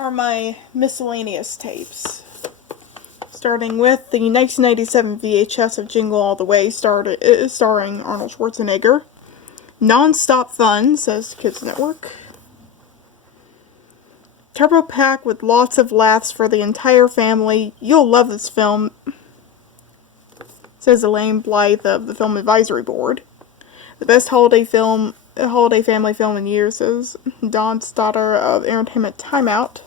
are my miscellaneous tapes. Starting with the 1997 VHS of Jingle All The Way, starring Arnold Schwarzenegger. Non-stop fun, says Kids Network. Turbo pack with lots of laughs for the entire family. You'll love this film, says Elaine Blythe of the Film Advisory Board. The best holiday family film in years, says Don Stoddard of Entertainment Timeout.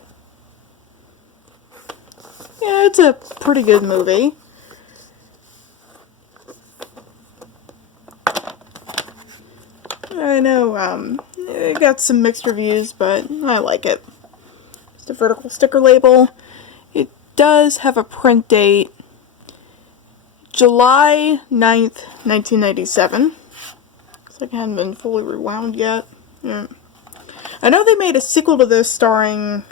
Yeah, it's a pretty good movie. I know, it got some mixed reviews, but I like it. It's a vertical sticker label. It does have a print date, July 9th, 1997. Looks like it hasn't been fully rewound yet. Yeah. I know they made a sequel to this starring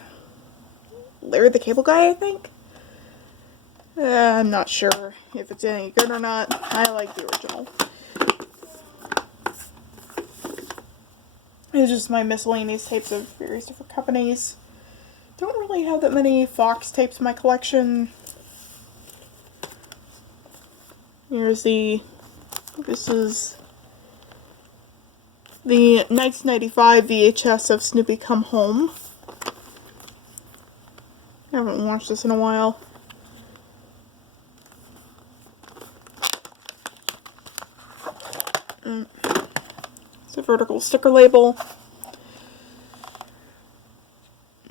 Larry the Cable Guy, I think. I'm not sure if it's any good or not. I like the original. It's just my miscellaneous tapes of various different companies. Don't really have that many Fox tapes in my collection. This is the 1995 VHS of Snoopy Come Home. I haven't watched this in a while. It's a vertical sticker label.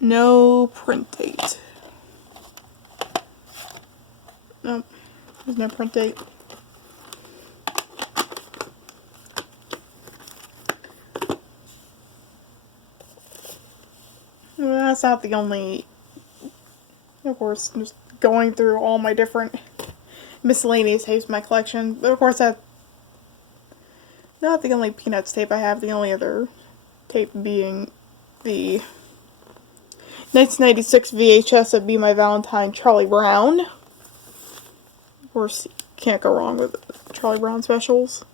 No print date. Nope, there's no print date. Well, that's not the only, of course, just going through all my different miscellaneous tapes in my collection. But of course, that's not the only Peanuts tape I have. The only other tape being the 1996 VHS of Be My Valentine, Charlie Brown. Of course, you can't go wrong with Charlie Brown specials.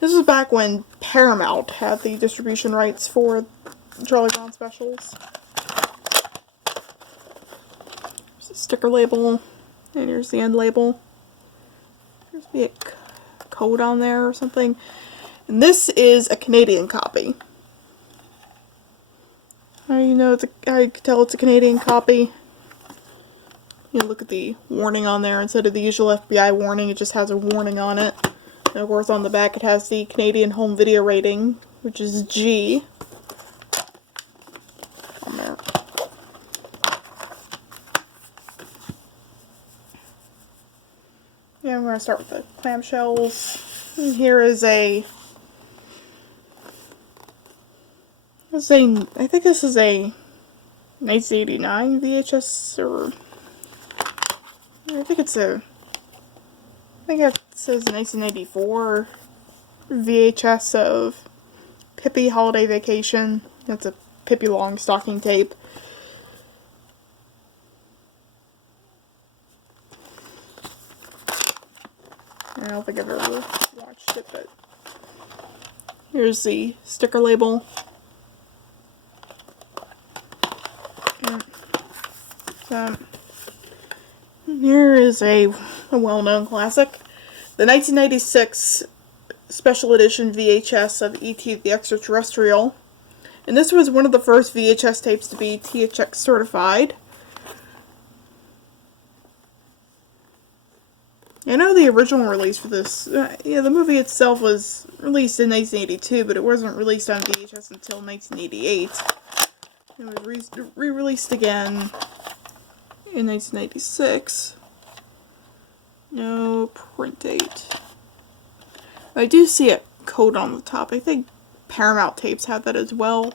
This was back when Paramount had the distribution rights for Charlie Brown specials. There's a sticker label, and here's the end label. There's a code on there or something. And this is a Canadian copy. How you know how you can tell it's a Canadian copy? You look at the warning on there. Instead of the usual FBI warning, it just has a warning on it. And of course on the back it has the Canadian home video rating, which is G. On there. Yeah, we're going to start with the clamshells. And here is I think this is a 1989 VHS, or I think it says 1994 VHS of Pippi Holiday Vacation. That's a Pippi Longstocking tape. I don't think I've ever watched it, but here's the sticker label. Here is a well-known classic. The 1996 special edition VHS of E.T. the Extraterrestrial. And this was one of the first VHS tapes to be THX certified. I know the original release for this, the movie itself was released in 1982, but it wasn't released on VHS until 1988. It was re-released again in 1996. No print date. I do see a code on the top. I think Paramount tapes have that as well.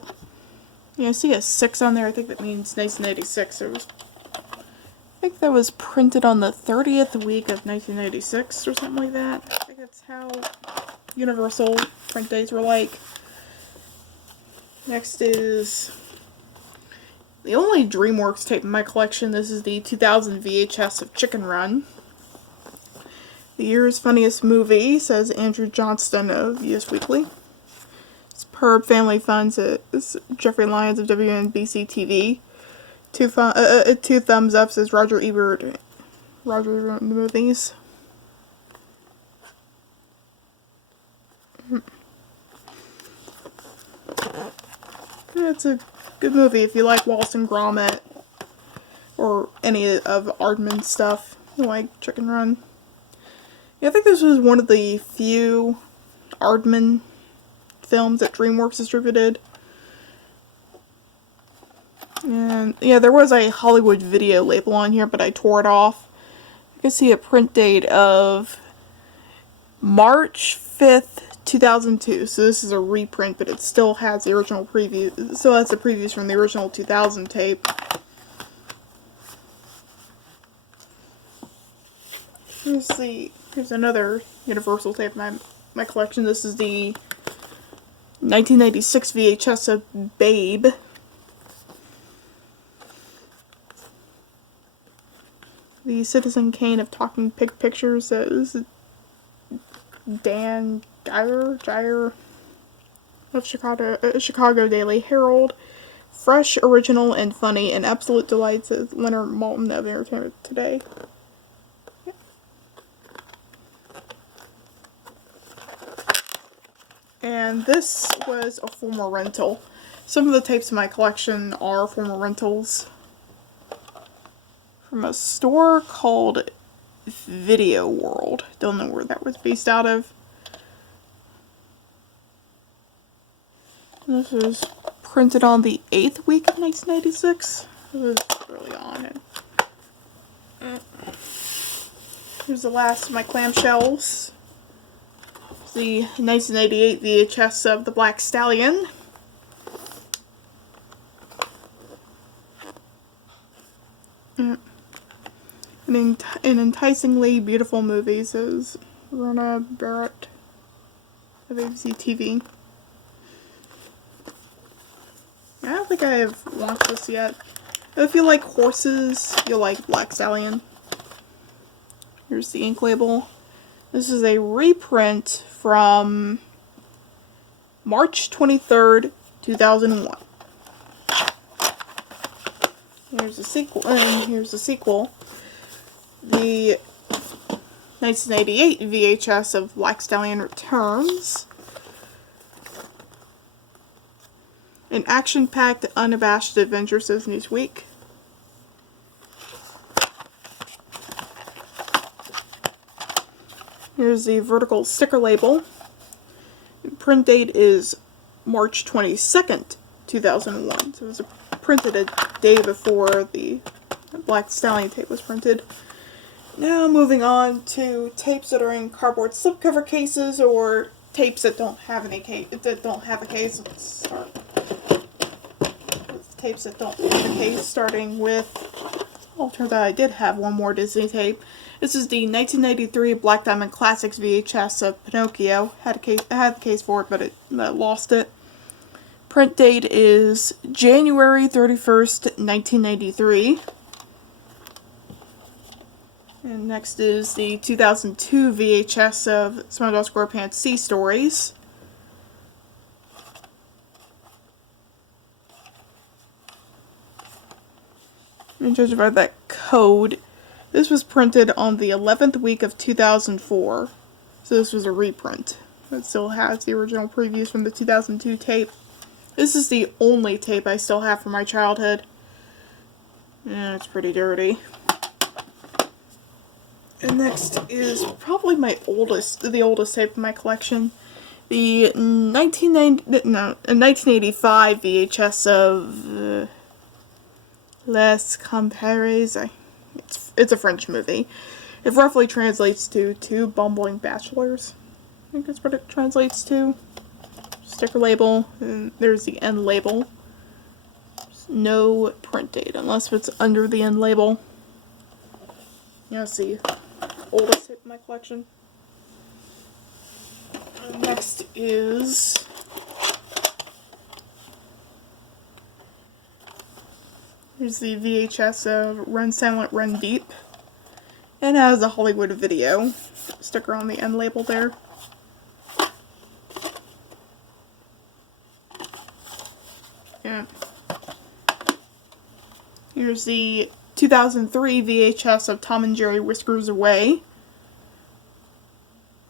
Yeah, I see a 6 on there. I think that means 1996. I think that was printed on the 30th week of 1996 or something like that. I think that's how Universal print dates were like. Next is the only DreamWorks tape in my collection. This is the 2000 VHS of Chicken Run. The year's funniest movie, says Andrew Johnston of Us Weekly. It's Superb Family Fun says Jeffrey Lyons of WNBC TV. Two thumbs up says Roger Ebert. Roger Ebert in the movies. It's a good movie if you like Wallace and Gromit or any of Aardman's stuff. You like Chicken Run. Yeah, I think this was one of the few Aardman films that DreamWorks distributed. And yeah, there was a Hollywood Video label on here, but I tore it off. You can see a print date of March 5th, 2002. So this is a reprint, but it still has the original preview. It still has the previews from the original 2000 tape. Here's another Universal tape in my collection. This is the 1996 VHS of Babe. The Citizen Kane of Talking Pig Pictures says Dan Geyer of Chicago Daily Herald. Fresh, original, and funny, and absolute delight, says Leonard Maltin of Entertainment Today. Yeah. And this was a former rental. Some of the tapes in my collection are former rentals from a store called Video World. Don't know where that was based out of. This was printed on the 8th week of 1996. It was early on. Here's the last of my clamshells. The 1988 VHS of the Black Stallion. An enticingly beautiful movie, says Rona Barrett of ABC TV. I don't think I have watched this yet. If you like horses, you'll like Black Stallion. Here's the ink label. This is a reprint from March 23rd, 2001. Here's the sequel, and here's the sequel. The 1988 VHS of Black Stallion Returns. An action-packed, unabashed adventure, says Newsweek. Here's the vertical sticker label. The print date is March 22nd, 2001. So it was printed a day before the Black Stallion tape was printed. Now moving on to tapes that are in cardboard slipcover cases or tapes that don't have any case. Let's start with tapes that don't have a case. Starting with, oh, turns out I did have one more Disney tape. This is the 1993 Black Diamond Classics VHS of Pinocchio. I had the case for it, but I lost it. Print date is January 31st, 1993. And next is the 2002 VHS of SpongeBob SquarePants Sea Stories. And judging by that code, this was printed on the 11th week of 2004. So this was a reprint. It still has the original previews from the 2002 tape. This is the only tape I still have from my childhood. Yeah, it's pretty dirty. And next is probably the oldest tape in my collection. The 1985 VHS of Les Compares. It's a French movie. It roughly translates to Two Bumbling Bachelors. I think that's what it translates to. Sticker label, and there's the end label. There's no print date unless it's under the end label. Yeah, see. Oldest tape in my collection. Next is here's the VHS of Run Silent, Run Deep. It has a Hollywood Video sticker on the end label there. Here's the 2003 VHS of Tom and Jerry Whiskers Away.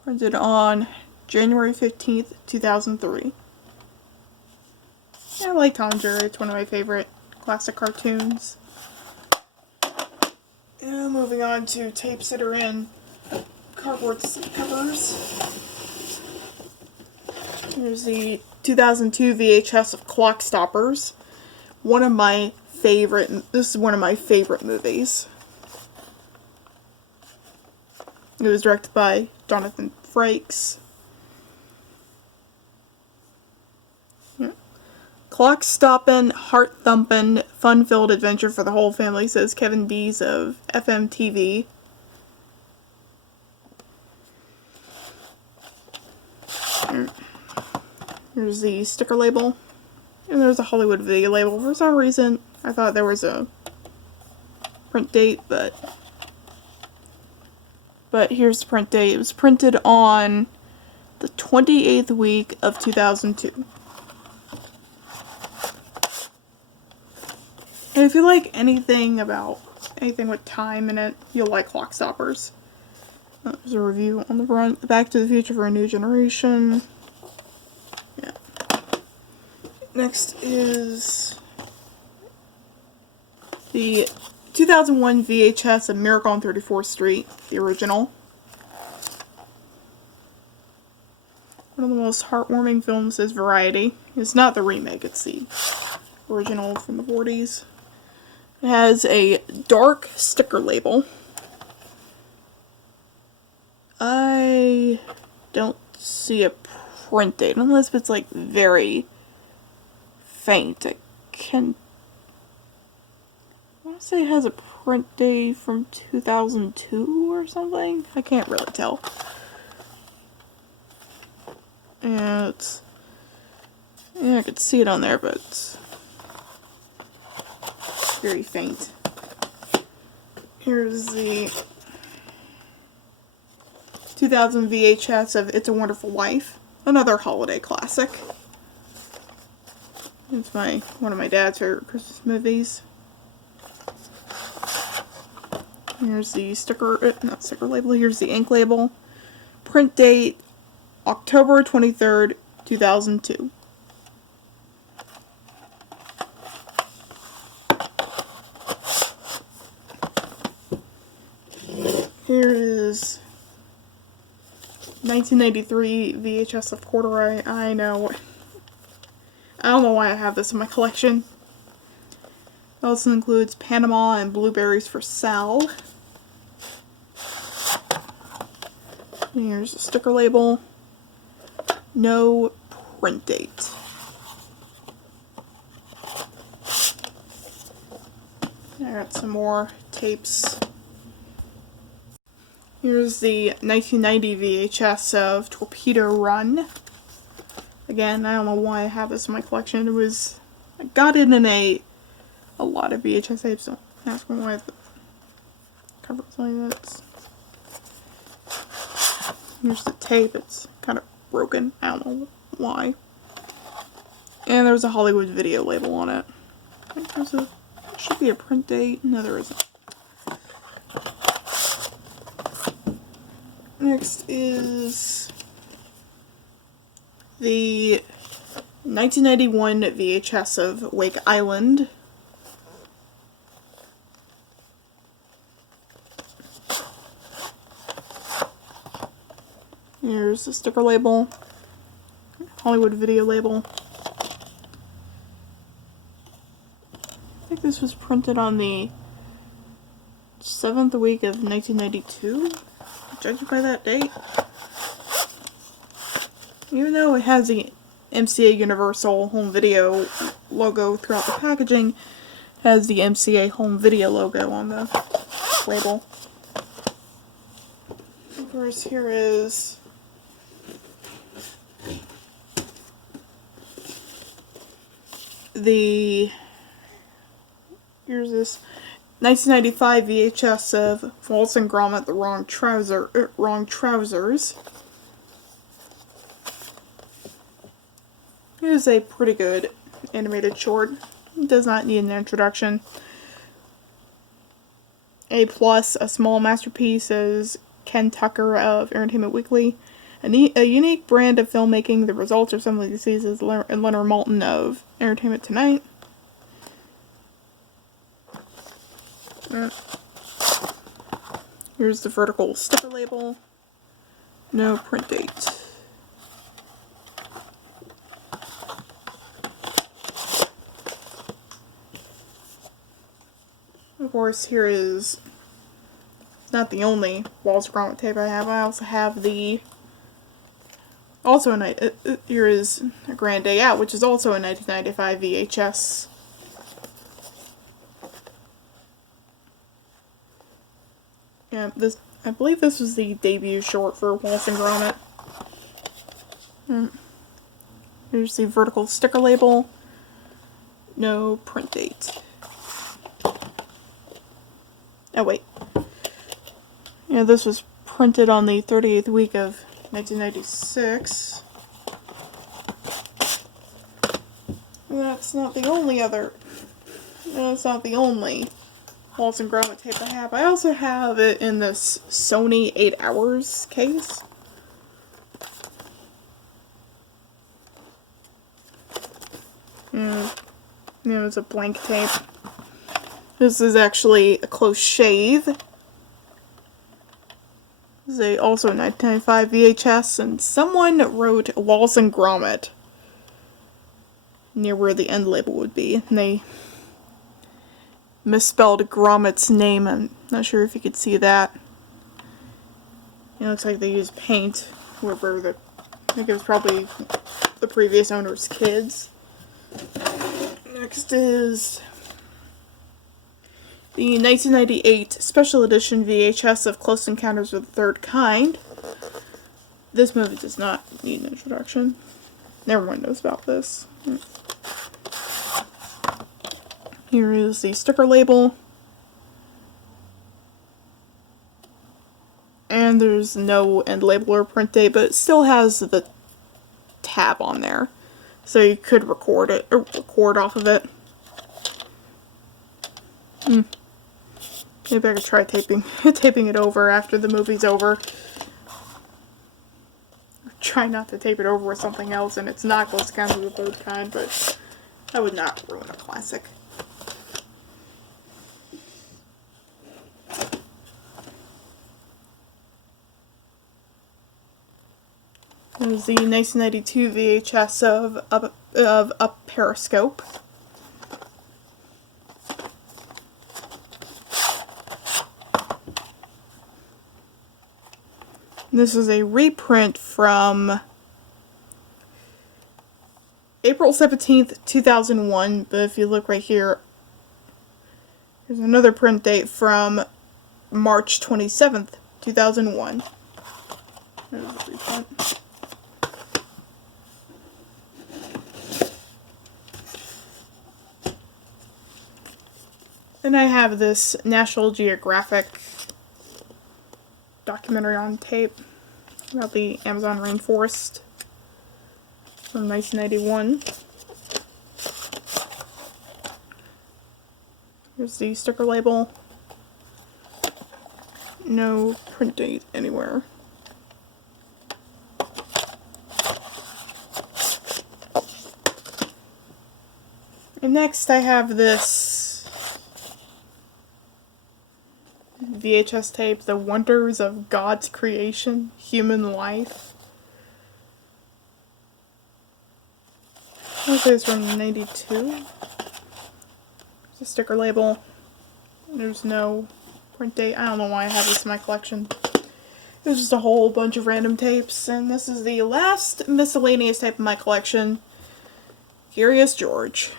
Printed on January 15th, 2003. Yeah, I like Tom and Jerry. It's one of my favorite classic cartoons. And moving on to tapes that are in cardboard covers. Here's the 2002 VHS of Kwok Stoppers. This is one of my favorite movies. It was directed by Jonathan Frakes. Yeah. Clock stoppin', heart thumpin', fun-filled adventure for the whole family, says Kevin Dees of FMTV. Here's the sticker label. And there's a Hollywood video label. For some reason, I thought there was a print date, but here's the print date. It was printed on the 28th week of 2002. And if you like anything with time in it, you'll like Kwok Stoppers. There's a review on the front. Back to the Future for a New Generation. Yeah. Next is the 2001 VHS of Miracle on 34th Street, the original. One of the most heartwarming films is Variety. It's not the remake, it's the original from the 40s. It has a dark sticker label. I don't see a print date, unless it's like very faint. I want to say it has a print date from 2002 or something. I can't really tell. And I could see it on there, but it's very faint. Here's the 2000 VHS of It's a Wonderful Life, another holiday classic. It's one of my dad's favorite Christmas movies. Here's the not sticker label, here's the ink label. Print date, October 23rd, 2002. Here is 1993 VHS of Corduroy. I don't know why I have this in my collection. It also includes Panama and Blueberries for Sal. And here's a sticker label. No print date. I got some more tapes. Here's the 1990 VHS of Torpedo Run. Again, I don't know why I have this in my collection. I got it in a lot of VHS tapes. Don't ask me why the cover's like that. Here's the tape. It's kind of broken. I don't know why. And there's a Hollywood video label on it. I think there should be a print date. No, there isn't. Next is the 1991 VHS of Wake Island. Here's the sticker label, Hollywood video label. I think this was printed on the 7th week of 1992. Judged by that date. Even though it has the MCA Universal Home Video logo throughout the packaging, it has the MCA Home Video logo on the label. Of course, here is here's this 1995 VHS of Wallace and Gromit, The Wrong Trousers. It is a pretty good animated short. It does not need an introduction. A+, a small masterpiece, says Ken Tucker of Entertainment Weekly. A unique brand of filmmaking, the results are something he sees as Leonard Maltin of Entertainment Tonight. Here's the vertical sticker label. No print date. Of course, here is not the only Wallace and Gromit tape I have. I also have the here is A Grand Day Out, which is also a 1995 VHS. Yeah, I believe this was the debut short for Wallace and Gromit. Here's the vertical sticker label. No print date. Oh wait. Yeah, this was printed on the 38th week of 1996. That's not the only Wallace and Gromit tape I have. I also have it in this Sony 8 Hours case. It's a blank tape. This is actually a close shave. This is also a 1995 VHS, and someone wrote Wallace and Gromit near where the end label would be, and they misspelled Gromit's name. I'm not sure if you could see that. It looks like they used paint. I think it was probably the previous owner's kids. Next is the 1998 Special Edition VHS of Close Encounters of the Third Kind. This movie does not need an introduction. Everyone knows about this. Here is the sticker label. And there's no end label or print date, but it still has the tab on there. So you could record it, or record off of it. Maybe I could try taping it over after the movie's over. Try not to tape it over with something else, and it's not Close Encounters of the Third Kind, but that would not ruin a classic. There's the 1992 VHS of a Periscope. This is a reprint from April 17th, 2001, but if you look right here, there's another print date from March 27th, 2001. There's the reprint. Then I have this National Geographic documentary on tape about the Amazon rainforest from 1991. Here's the sticker label. No print date anywhere. And next I have this VHS tape, The Wonders of God's Creation, Human Life. I would say it's from 92. There's a sticker label. There's no print date. I don't know why I have this in my collection. There's just a whole bunch of random tapes, and this is the last miscellaneous tape in my collection. Curious George.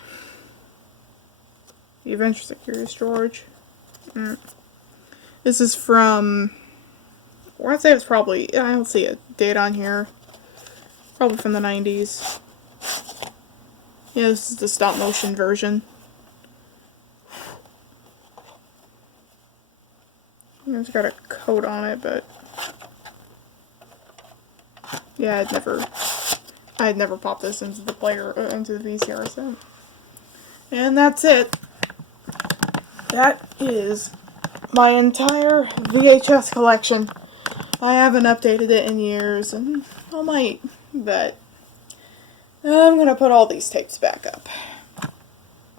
The Adventures of Curious George. This is from, I'd say it's probably, I don't see a date on here. Probably from the 90s. Yeah, this is the stop motion version. It's got a coat on it, but yeah, I had never popped this into the player, into the VCR set. And that's it. That is my entire VHS collection. I haven't updated it in years, and I might, but I'm going to put all these tapes back up.